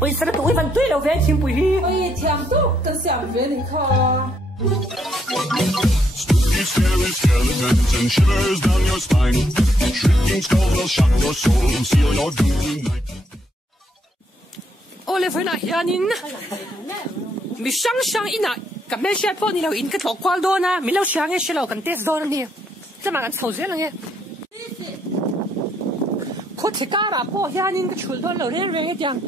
ôi sao tụi vẫn tuyết đâu về chim bụi hi ôi thiam tốt tân xem về này kho Scary skeletons and shivers down your spine. Shrieking skulls will shock your soul and seal your doom tonight. Ole phải là hianin mi sang ina cái mấy xe phone lâu in cái thọ qual đó na mi lâu sang cái xe lâu cần test đó nè thế mà ăn sầu dễ lắm nghe có thể cả là po hianin cái chuột đó lâu rèn rèn hết chăng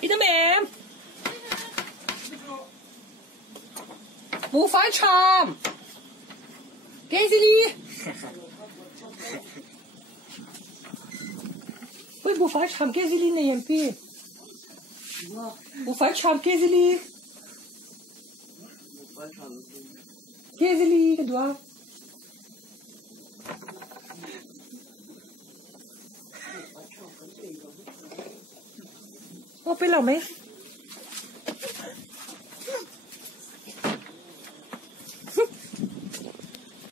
Inah mềm bù phải chạm cái gì đi ôi bù phải chạm cái gì đi này em pi bù phải chạm cái gì đi cái gì đi cái đó ô biết làm mấy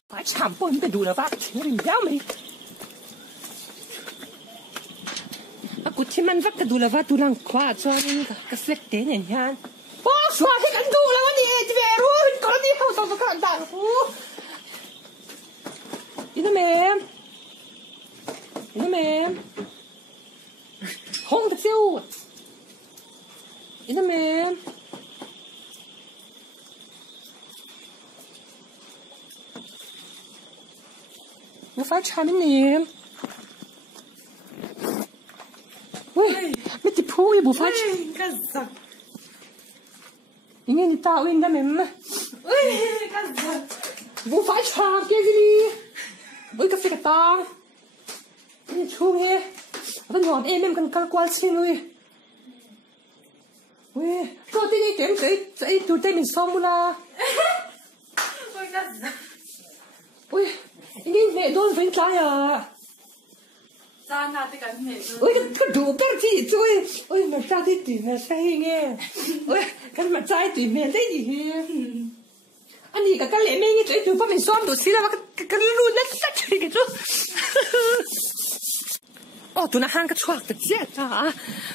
phải chạm bún cái đủ là vác mình béo mày aku cuman vác cái đủ là vác đủ lăng quá cho nên cái fleck thế này nha bố xóa hết cái đủ là cái gì về rồi còn đi không sao sao cả đàn Inah mềm không thật siêu Inah mềm bố phải chạm cái này ui mấy cái phú bố phải chạm Ingin đi tao Inah mềm bố phải chạm cái gì đi ui cà phê cái tao cái chú nghe vẫn ngon em cần quan xin ui ui tôi tin đi kém cái tụi tay mình xong là ui Ingin mẹ đôn với trái à ra nào thì cái này ui cái đủ bé gì chơi ui mà ra đi tùy mẹ say nghe ui cái mà trái tùy mẹ đấy gì anh đi cái lẽ mẹ nghe tụi bọn mình xong đồ xí là cái luôn nó sắt cái chú ô tụi nó hang cái chuột cái chết à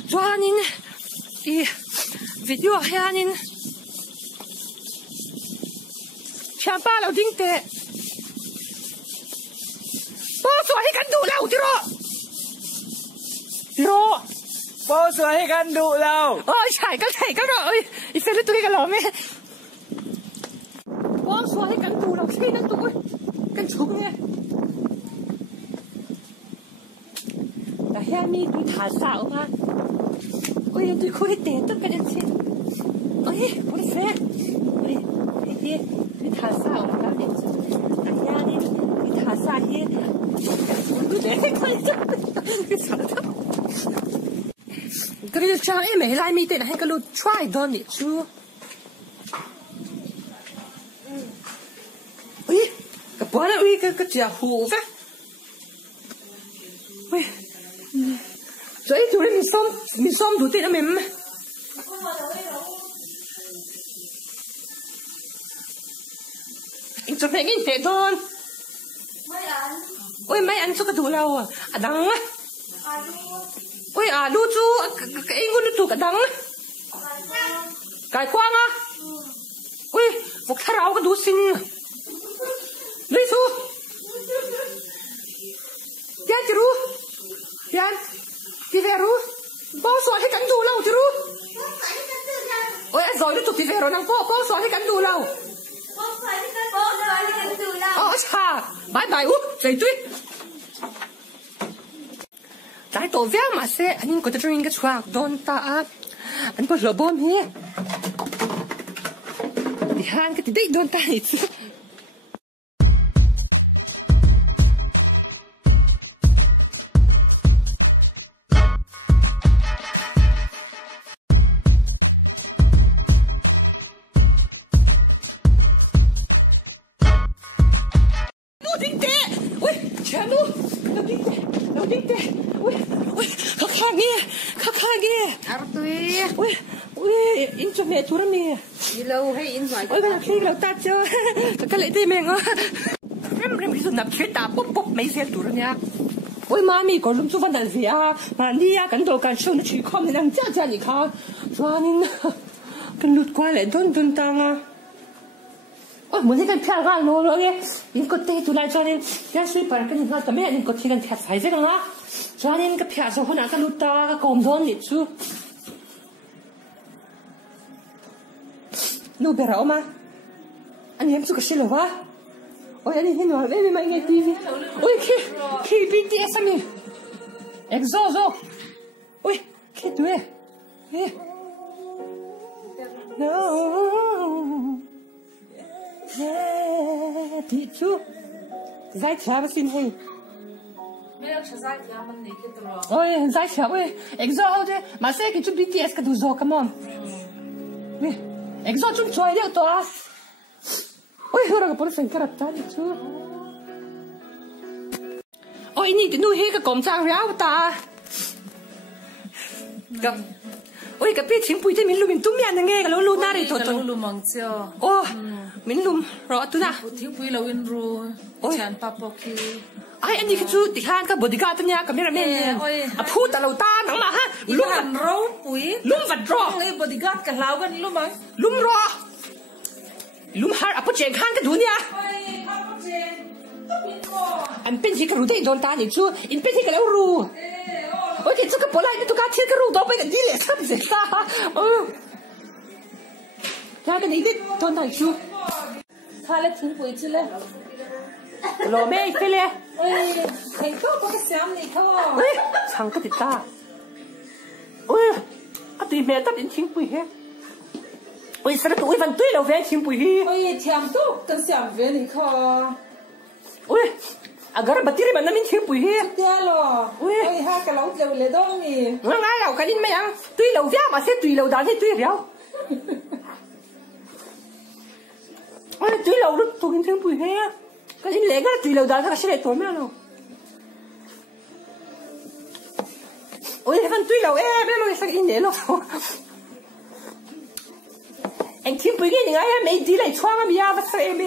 cho nên đi video hay nên chạm ba lâu đinh tệ bố xóa hết cái đủ lâu chứ rồi bố xóa hết cái đủ lâu ôi chảy cái rồi ý phải lấy tụi cái lò mẹ bố xóa hết cái đủ lâu khi nó tụi cái chúng nghe là heo mi tụi thả xạo mà ôi tụi khôi tệ tất cả những chuyện ôi ôi phê ôi cái tụi thả xạo mà cái là heo đi tụi thả xạo hết tụi đấy cái sao đó cái điều trang em mấy lại mi tệ là hay cái lô try đó nhỉ chú ôi cái bữa đó ôi cái chả hù vậy ôi rồi tụi mình xong đủ tiền mình anh chụp hình thế thôi ôi mấy anh cho cái đủ lâu à đắng á ôi à đu chú cái anh con chú cái đắng cái khoang á ôi một thằng áo cái đủ xinh lấy chú Yan chứ ru Yan đi về ru bao xóa hết cắn đủ lâu chứ ru ôi rồi nó tụt đi về rồi năng bao xóa hết cắn đủ lâu chà bye úp dậy tuyết tại tổ véo mà xe anh có thể trông cái chuột đòn ta anh có lỡ bom he thì han cái tí đòn ta này chứ in cho mẹ chú đó mẹ đi lâu hay in hoài ôi cái khi lâu ta chơi cái lệ gì mẹ ngó em cái nạp chế ta bốc mấy xe chú đó nha ôi má mi còn lúng chú văn đàn gì à mà đi à cắn đồ cắn sâu nó chỉ không nên đang chả chả gì khác cho nên cần lụt qua lại đôn tăng à ôi muốn thấy cái phèo gan nó rồi nghe những cái tê tụi này cho nên cái suy bật cái những cái mấy những cái chuyện thiệt phải thế không á cho nên cái phèo sau hôm nào cái lụt ta cái cồn đôn đi chú lụt bể rau mà anh em chú cái gì rồi vợ ôi anh ấy nói với mày nghe tivi ôi khi BTS anh ấy exo ôi khi tụi no yeah đi chú giải trả xin hay ôi giải trả ôi exo thế mà sẽ cái chú BTS cái đồ zo come on exo chúng chơi được to ôi hứa cái bữa sinh cái ta đi chú ôiนี่nuôi hết cái cổng trang réo ta gặp ôi cái biết chính bùi thế mình lùm mình túm miệng nghe cái lú na đi thôi thôi lùm mong chưa ô mình lùm rõ tu na thiếu bùi lâu in ru chán papoki ai anh đi cái chú thì han cái bodyguard tên nha cái mấy này à phu ta lâu ta nắng mà ha lùm vật rau bùi lùm vật rõ cái bodyguard cái lão cái lùm ấy lùm rõ lùm har à bút chèn khan cái dunia anh bên gì cái rú đây đồn ta nhỉ chú anh bên gì cái lâu rú ôi cái chú cái bộ lại cái chú cá thiết cái rú đó bây giờ đi lệ sắp dễ ta cái này đi đồn ta chú khai lên thím bùi chứ lên lò mê cái lệ ôi thành phố có cái xám này thôi ôi chẳng cái gì ta ôi cái gì mẹ ta đến chính bùi hết ôi sao tụi văn tuy lâu về chính bùi hết ôi thèm tốt cái xám về này thôi ôi agar batiri mana min chim pui he tia lo ôi ha cái lẩu dầu lệ đông nè ngang ai lẩu cái din mấy ang tuy lẩu vía mà sẽ tuy lẩu đàn hay tuy réo ôi tuy lẩu lúc tụi mình chim pui he cái din lệ cái tuy lẩu đàn cái sẽ lệ tuổi mấy nào ôi cái phần tuy lẩu em mà cái in lệ lo anh chim pui cái này mấy đi lại choang mà ya vật em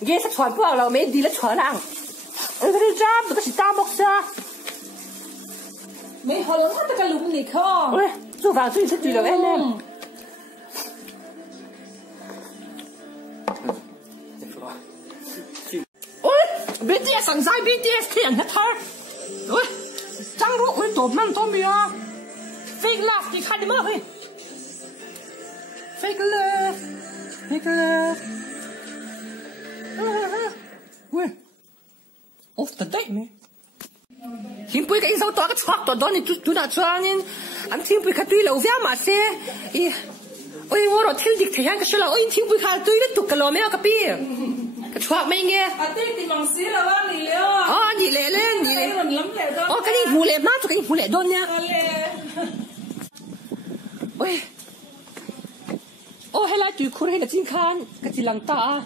nghe sẽ chuan bao lâu mấy đi là chuan ăn cái jam cái gì ta bóc ra mấy hồi lớn hết cái lùm này không ôi chú vào chú sẽ tùy được em ôi BTS sẵn dài BTS thì ăn hết thôi ôi trăng rũ ôi tổm măng tôm bìa fake love thì khai đi mơ thôi fake love ui off the date me thiên bùi cái in sâu to cái choạc to đó này chú đã cho nên anh thiên bùi cái tuy lâu vía mà xe ôi ngô rồi thiên địch thể hiện cái số là ôi thiên bùi cái tuy nó tụt cái lò mèo cái bia cái choạc mấy nghe à tên thì bằng xí là bao nhiêu nhị lệ lên nhị lệ ô cái này hù lệ mát cho cái hù lệ đôn nha ôi hay là tụi cô hay là chính khan cái gì lăng ta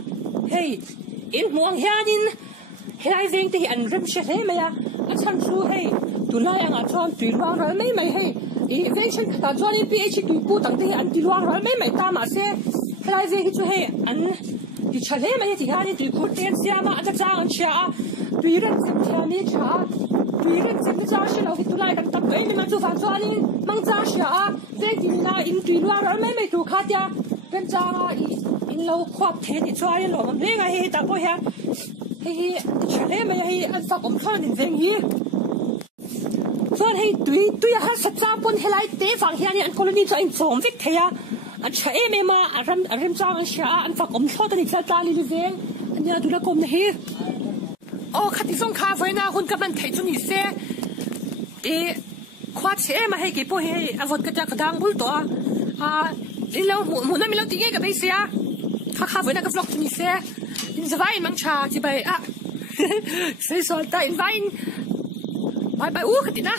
hey in muang hianin helai veng te hi an rem she he maya a chan chu hey tunai anga chon tui luang ral mai mai hey I veng chen ta chon in ph tui pu tang te hi an ti luang ral mai mai ta ma se helai veng hi chu hey an ti chale mai ti hanin tui khu ten sia ma a cha an cha tui ren sem thia ni cha tui ren sem cha she lo hi tunai kan tam ei ni ma chu fa chon in mang cha sha veng ti na in tui luang ral mai mai tu kha tia ren cha in lo khwap the ni chwa in lo mam le ga hi ta po ha hi chale ma hi an fa om thon in veng hi chuan hei tui ha sa cha pon helai te fang hian an colony cho in chom vek theya an cha em ma ram chang an sha an fa om thot ni cha ta li veng an ya dula kom na hi o khati song kha voina hun ka man thei chu ni se khwa che ma hei ki po hei avot ka ta khadang bul to in lo mu na mi lo tinge ka be sia kha voina ka vlog chu ni se in zawai mang cha chi bai a sei so ta in vain bye bye u khati na